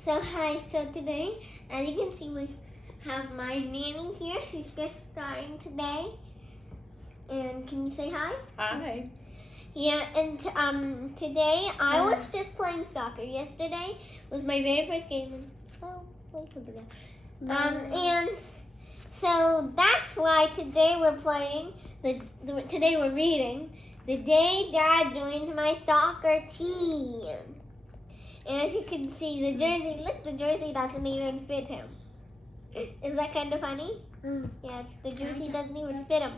So hi, so today, as you can see, we have my nanny here. She's guest starring today. And can you say hi? Hi. Yeah, and today I was just playing soccer. Yesterday was my very first game. And so that's why today we're playing. Today we're reading the day Dad joined my soccer team. And as you can see, the jersey doesn't even fit him. Is that kind of funny? Yes, the jersey doesn't even fit him.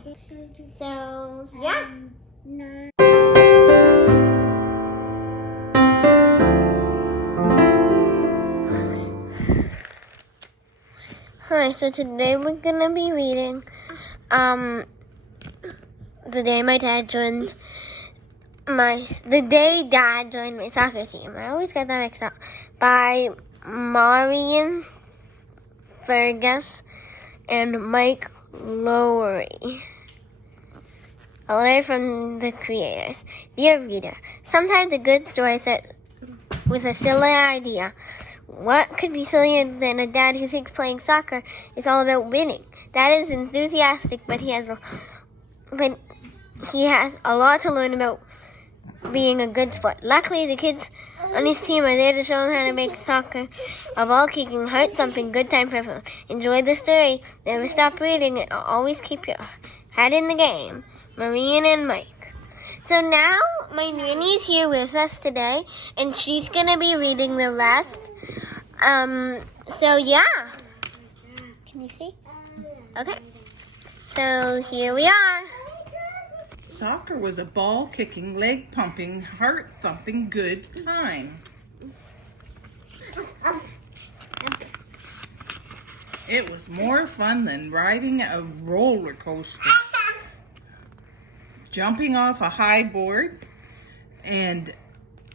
So, yeah. Hi, so today we're gonna be reading, the day Dad joined my soccer team. I always get that mixed up. By Marian Fergus and Mike Lowry. A letter from the creators. Dear reader, sometimes a good story starts with a silly idea. What could be sillier than a dad who thinks playing soccer is all about winning? Dad is enthusiastic, but he has a lot to learn about being a good sport. Luckily, the kids on his team are there to show him how to make soccer a ball-kicking, heart-thumping, good time for everyone. Enjoy the story. Never stop reading, and always keep your head in the game. Marian and Mike. So now, my nanny's here with us today, and she's going to be reading the rest. So yeah. Can you see? Okay. So here we are. Soccer was a ball-kicking, leg-pumping, heart-thumping good time. It was more fun than riding a roller coaster, jumping off a high board, and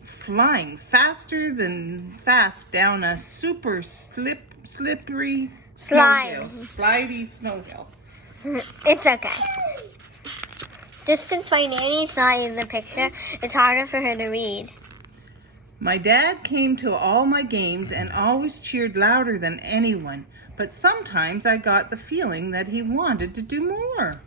flying faster than fast down a super slippery slidey snow hill. It's okay. Just since my nanny's not in the picture, it's harder for her to read. My dad came to all my games and always cheered louder than anyone, but sometimes I got the feeling that he wanted to do more.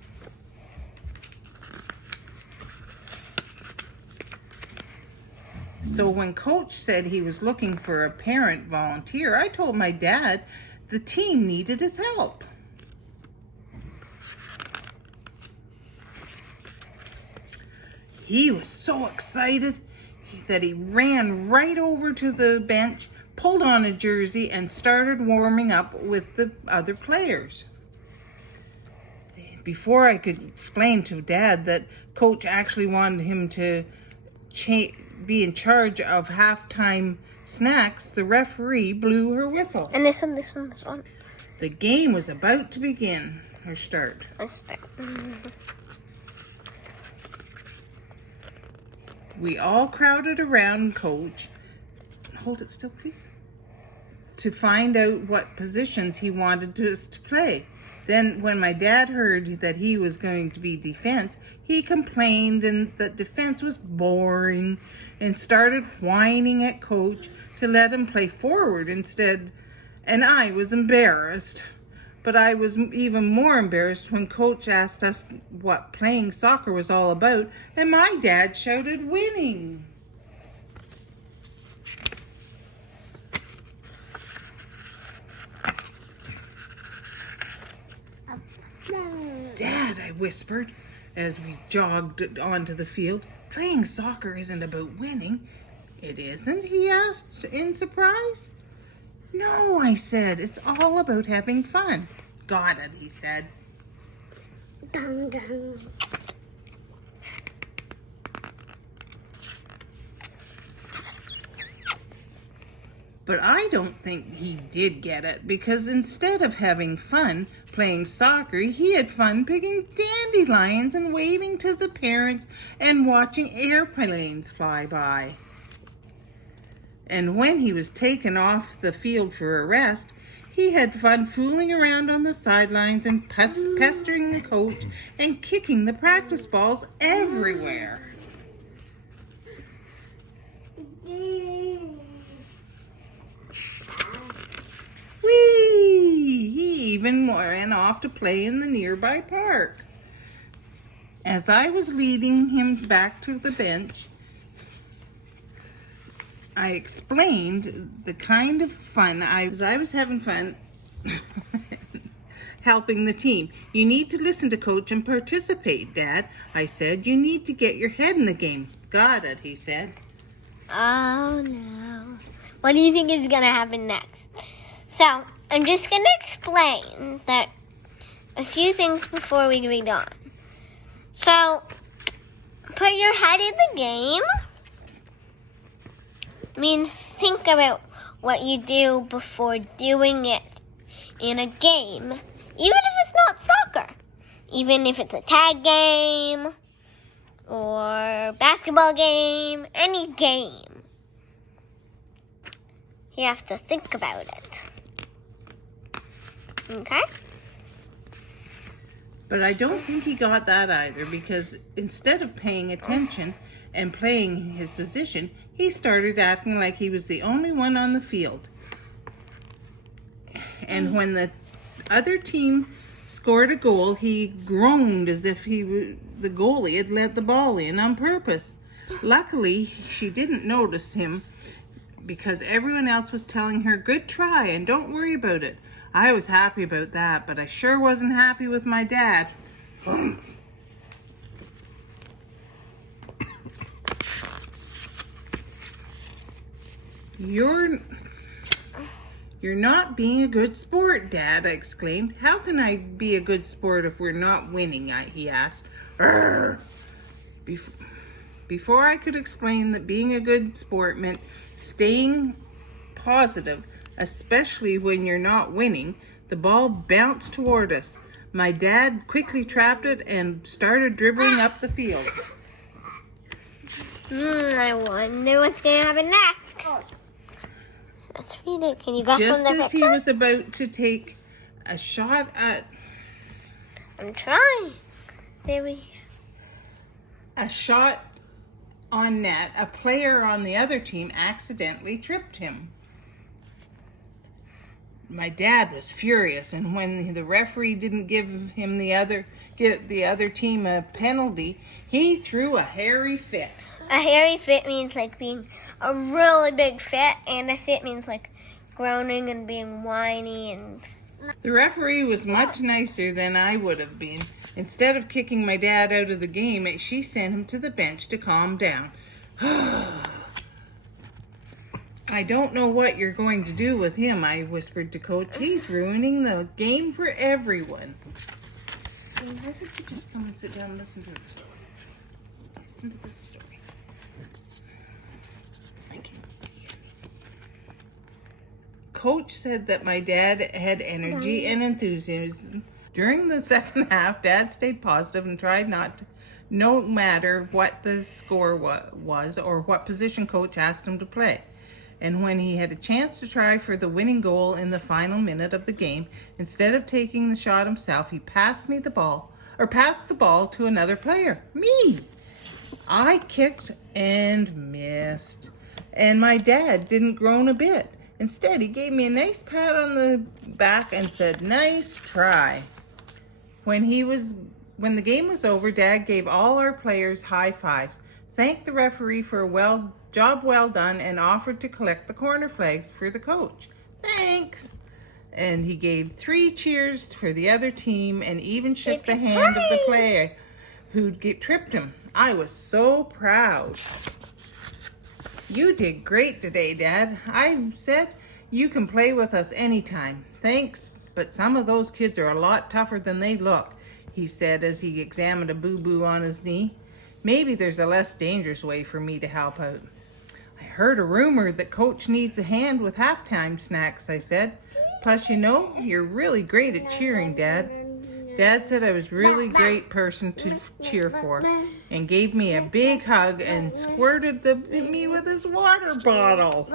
So when Coach said he was looking for a parent volunteer, I told my dad the team needed his help. He was so excited that he ran right over to the bench, pulled on a jersey, and started warming up with the other players. Before I could explain to Dad that Coach actually wanted him to be in charge of halftime snacks, the referee blew her whistle. And this one. The game was about to begin, or start. We all crowded around Coach, hold it still please, to find out what positions he wanted us to play. Then when my dad heard that he was going to be defense, he complained and that defense was boring and started whining at Coach to let him play forward instead. And I was embarrassed. But I was even more embarrassed when Coach asked us what playing soccer was all about, and my dad shouted, "Winning!" "Dad," I whispered as we jogged onto the field, "playing soccer isn't about winning." "It isn't?" he asked in surprise. "No," I said, "it's all about having fun." "Got it," he said. Dun, dun. But I don't think he did get it, because instead of having fun playing soccer, he had fun picking dandelions and waving to the parents and watching airplanes fly by. And when he was taken off the field for a rest, he had fun fooling around on the sidelines and pestering the coach and kicking the practice balls everywhere. ran off to play in the nearby park. As I was leading him back to the bench, I explained the kind of fun I was having fun helping the team. You need to listen to Coach and participate, Dad. I said, you need to get your head in the game. Got it, he said. Oh no. What do you think is going to happen next? So, I'm just going to explain that a few things before we read on. So, put your head in the game means think about what you do before doing it in a game, even if it's not soccer, even if it's a tag game or basketball game, any game. You have to think about it. Okay? But I don't think he got that either, because instead of paying attention and playing his position, he started acting like he was the only one on the field. And when the other team scored a goal, he groaned as if the goalie had let the ball in on purpose. Luckily, she didn't notice him because everyone else was telling her, good try and don't worry about it. I was happy about that, but I sure wasn't happy with my dad. You're not being a good sport, Dad, I exclaimed. How can I be a good sport if we're not winning? He asked. Before I could explain that being a good sport meant staying positive, especially when you're not winning, the ball bounced toward us. My dad quickly trapped it and started dribbling up the field. I wonder what's going to happen next. Let's read it. Can you guess Just from the as he was about to take a shot at... I'm trying. There we go. A shot on net, a player on the other team accidentally tripped him. My dad was furious, and when the referee didn't give the other team a penalty, he threw a hairy fit. A hairy fit means like being a really big fit, and a fit means like groaning and being whiny. And the referee was much nicer than I would have been. Instead of kicking my dad out of the game, she sent him to the bench to calm down. I don't know what you're going to do with him, I whispered to Coach. He's ruining the game for everyone. Why don't you just come and sit down and listen to the story? Listen to this story. Coach said that my dad had energy and enthusiasm. During the second half, Dad stayed positive and tried no matter what the score was or what position Coach asked him to play. And when he had a chance to try for the winning goal in the final minute of the game, instead of taking the shot himself, he passed the ball to another player, me. I kicked and missed, and my dad didn't groan a bit. Instead, he gave me a nice pat on the back and said, nice try. When the game was over, Dad gave all our players high fives, thanked the referee for a job well done, and offered to collect the corner flags for the coach. Thanks. And he gave 3 cheers for the other team and even shook the hand of the player who'd tripped him. I was so proud. You did great today, Dad. I said you can play with us anytime. Thanks, but some of those kids are a lot tougher than they look, he said as he examined a boo-boo on his knee. Maybe there's a less dangerous way for me to help out. I heard a rumor that Coach needs a hand with halftime snacks, I said. Plus, you're really great at cheering, Dad. Dad said I was a really great person to cheer for and gave me a big hug and squirted me with his water bottle.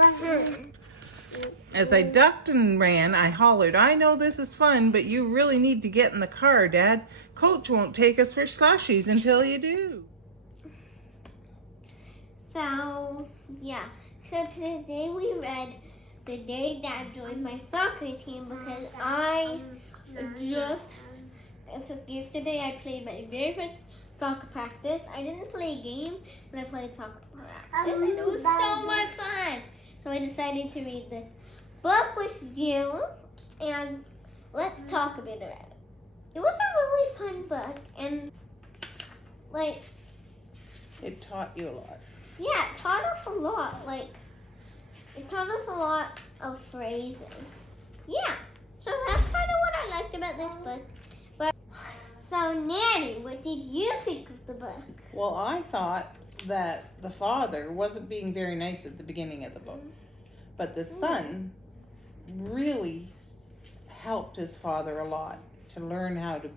As I ducked and ran, I hollered, I know this is fun, but you really need to get in the car, Dad. Coach won't take us for slushies until you do. So today we read the day Dad joined my soccer team because I Yesterday I played my very first soccer practice. I didn't play a game, but I played soccer practice. And it was so much fun. So I decided to read this book with you, and let's talk a bit about it. It was a really fun book, and like, It taught you a lot. yeah, it taught us a lot. Like, it taught us a lot of phrases. Yeah, so that's kind of what I liked about this book. But so, Nanny, what did you think of the book? Well, I thought that the father wasn't being very nice at the beginning of the book, but the son really helped his father a lot to learn how to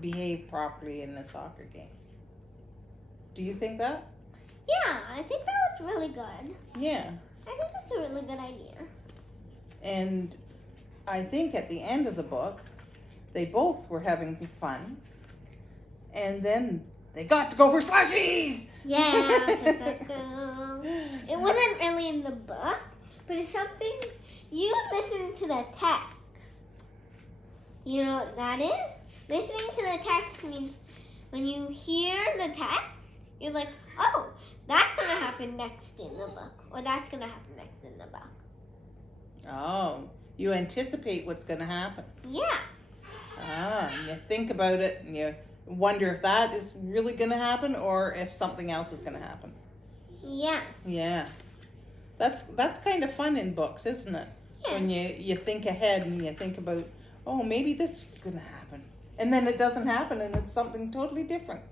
behave properly in the soccer game. Do you think that? Yeah, I think that was really good. Yeah. I think that's a really good idea. And I think at the end of the book, they both were having fun. And then they got to go for slushies! Yeah, it wasn't really in the book, but it's something you listen to the text. You know what that is? Listening to the text means when you hear the text, you're like, oh, that's going to happen next in the book, or that's going to happen next in the book. Oh, you anticipate what's going to happen. Yeah. And you think about it and you wonder if that is really going to happen or if something else is going to happen. Yeah. Yeah. That's kind of fun in books, isn't it? Yeah. When you think ahead and you think about, oh, maybe this is going to happen. And then it doesn't happen and it's something totally different.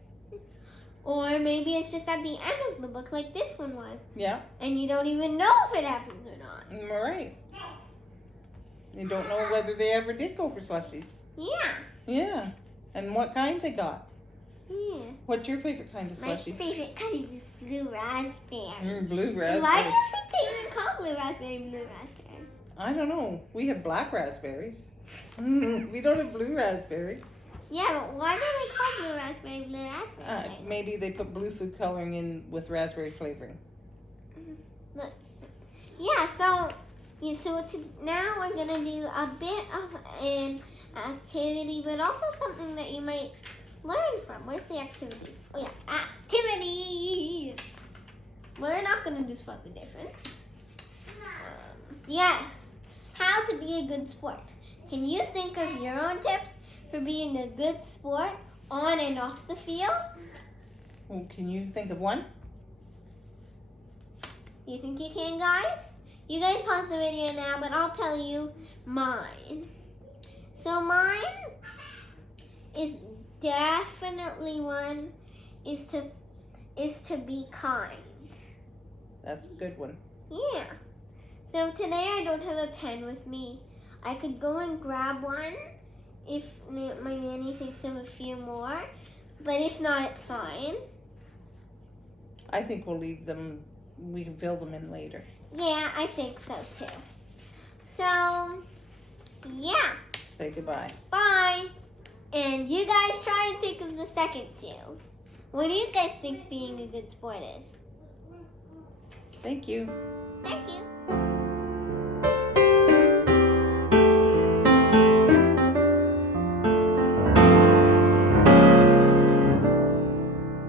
Or maybe it's just at the end of the book like this one was. Yeah. And you don't even know if it happens or not. All right. You don't know whether they ever did go for slushies. Yeah. Yeah. And what kind they got. Yeah. What's your favorite kind of My slushie? favorite kind is blue raspberry. Blue raspberry. Why do you think they even call blue raspberry? I don't know. We have black raspberries. We don't have blue raspberries. Yeah, but why do they call blue raspberry? Maybe they put blue food coloring in with raspberry flavoring. Yeah, so now we're going to do a bit of an activity, but also something that you might learn from. Where's the activities? Oh yeah, activities! We're not going to do spot the difference. Yes, how to be a good sport. Can you think of your own tips for being a good sport on and off the field? Oh, can you think of one? Do you think you can, guys? You guys pause the video now, but I'll tell you mine. So mine is definitely one is to be kind. That's a good one. Yeah. So today I don't have a pen with me. I could go and grab one if my nanny thinks of a few more, but if not, it's fine. I think we'll leave them, we can fill them in later. Yeah, I think so too. So, yeah. Say goodbye. Bye. And you guys try and think of the second two. What do you guys think being a good sport is? Thank you. Thank you.